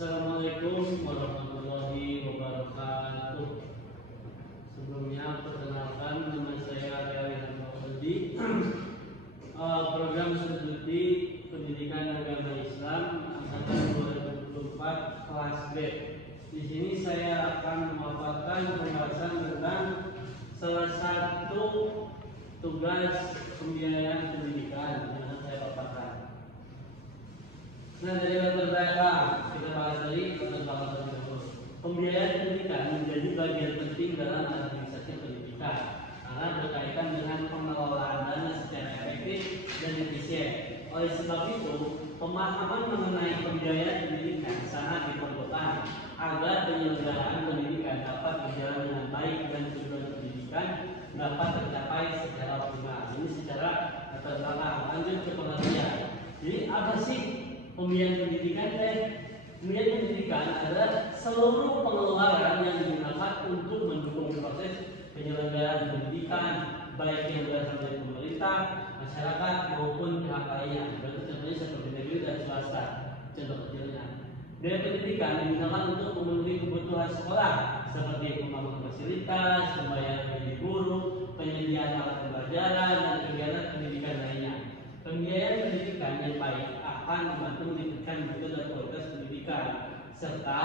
Assalamualaikum warahmatullahi wabarakatuh. Sebelumnya perkenalkan, nama saya Rian Maulidi. Program studi Pendidikan Agama Islam angkatan 2024 kelas B. Di sini saya akan memaparkan pembahasan tentang salah satu tugas pembiayaan pendidikan yang akan saya paparkan. Nah, dari latar belakang kita bahas tadi latar belakang dulu. Pembiayaan pendidikan menjadi bagian penting dalam administrasi pendidikan karena berkaitan dengan pengelolaan dana secara efektif dan efisien. Oleh sebab itu, pemahaman mengenai pembiayaan pendidikan sangat diperlukan agar penyelenggaraan pendidikan dapat berjalan dengan baik dan tujuan pendidikan dapat tercapai secara optimal. Ini secara latar belakang. Lanjut ke pengertian. Jadi apa sih pembiayaan pendidikan? Pembiayaan pendidikan adalah seluruh pengeluaran yang digunakan untuk mendukung proses penyelenggaraan pendidikan, baik yang berasal dari pemerintah, masyarakat maupun pihak lainnya. Berarti contohnya seperti negeri dan swasta. Contoh kecilnya. Biaya pendidikan digunakan untuk memenuhi kebutuhan sekolah seperti pembangunan fasilitas, pembayaran gaji guru, penyediaan alat pembelajaran dan kegiatan pendidikan lainnya. Pembiayaan pendidikan yang baik akan membantu meningkatkan mutu dan kualitas pendidikan serta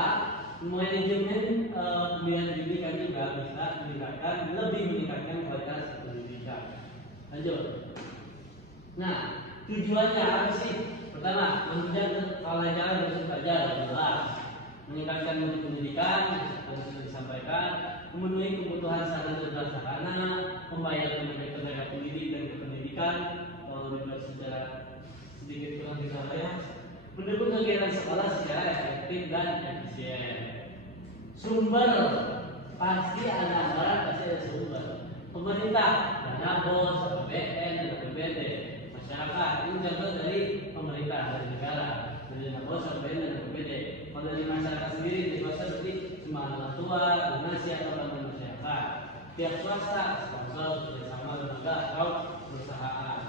manajemen pembiayaan pendidikan juga bisa meningkatkan kualitas pendidikan. Lanjut. Nah, tujuannya apa sih? Pertama, menunjang pelajaran berbasis belajar jelas, meningkatkan mutu pendidikan yang sudah disampaikan, memenuhi kebutuhan sarana dan prasarana, membayar tenaga pendidik dan kependidikan, secara sedikit kurang ya, mendukung kegiatan sekolah secara efektif dan efisien. Sumber pasti ada sumber. Pemerintah, dana BOS, APBN, dan APBD. Masyarakat, ini contoh dari pemerintah, dari negara, dari dana BOS, APBN, dan APBD. Kalau dari masyarakat sendiri, di swasta berarti cuma orang tua, donasi atau bantuan masyarakat. Pihak swasta, sponsor, kerjasama lembaga atau perusahaan.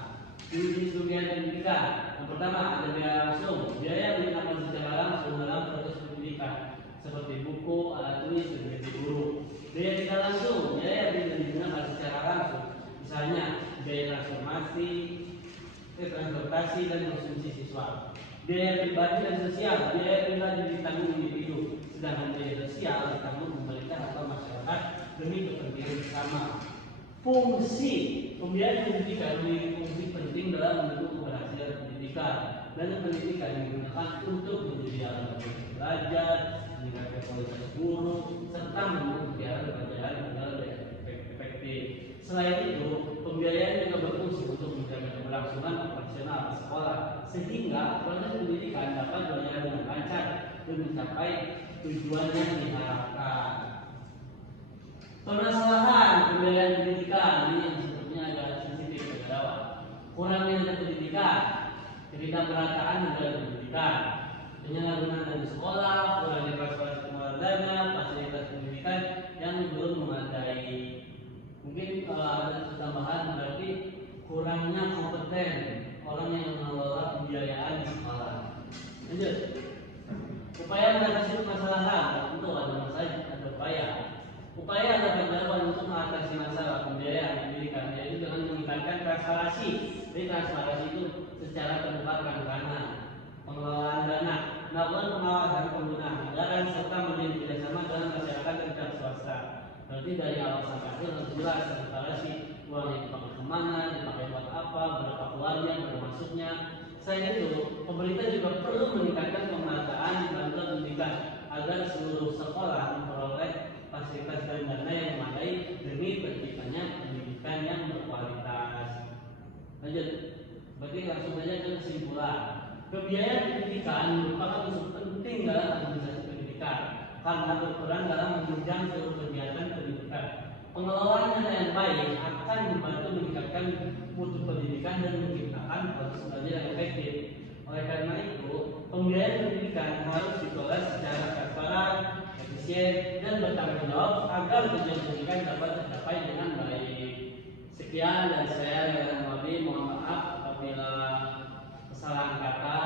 Jenis pembiayaan pendidikan. Yang pertama ada biaya langsung, biaya yang digunakan secara langsung dalam proses pendidikan seperti buku, alat tulis, dan gaji guru. Biaya tidak langsung, biaya yang digunakan secara langsung, misalnya biaya transformasi, transportasi dan konsumsi siswa. Biaya pribadi dan sosial, biaya pribadi ditanggung individu, sedangkan biaya sosial ditanggung pemerintah atau masyarakat demi kepentingan bersama. Fungsi pembiayaan pendidikan memiliki fungsi penting dalam mendukung keberhasilan pendidikan dan pendidikan digunakan untuk menjadi alat belajar, meningkatkan kualitas guru, serta mendukung kegiatan pelajaran dengan efektif. Selain itu, pembiayaan juga berfungsi untuk menjaga keberlangsungan operasional sekolah sehingga proses pendidikan dapat berjalan dengan lancar dan mencapai tujuan yang diharapkan. Permasalahan pembiayaan pendidikan ini yang sepertinya agak sensitif dan rawan. Kurangnya dana pendidikan, ketidakmerataan dana pendidikan, penyalahgunaan dana sekolah, kurangnya transparansi pengelolaan dana, fasilitas pendidikan yang belum memadai. Mungkin ada tambahan berarti kurangnya kompeten orang yang mengelola pembiayaan di sekolah. Lanjut. Upaya mengatasi permasalahan, tentu ada masalah, ada upaya. Upaya dapat dilakukan untuk mengatasi masalah pembiayaan pendidikan yaitu dengan meningkatkan transparansi. Jadi transparansi itu secara terbuka transparan, pengelolaan dana, melakukan pengawasan penggunaan anggaran serta menjalin kerjasama dengan masyarakat dan pihak swasta. Berarti dari awal sampai akhir harus jelas transparansi uang yang dipakai kemana, dipakai buat apa, berapa keluarnya, berapa masuknya. Selain itu, pemerintah juga perlu meningkatkan pemerataan bantuan pendidikan agar seluruh sekolah memperoleh fasilitas dan dana yang memadai demi terciptanya pendidikan yang berkualitas. Lanjut, berarti langsung saja ke kesimpulan. Pembiayaan pendidikan merupakan unsur penting dalam administrasi pendidikan karena berperan dalam menunjang seluruh kegiatan pendidikan. Pengelolaan dana yang baik akan membantu meningkatkan mutu pendidikan dan menciptakan proses belajar yang efektif. Oleh karena itu, pembiayaan pendidikan harus dikelola secara transparan, efisien dan bertanggung jawab agar tujuan pendidikan dapat tercapai dengan baik. Sekian dari saya, mohon maaf apabila kesalahan kata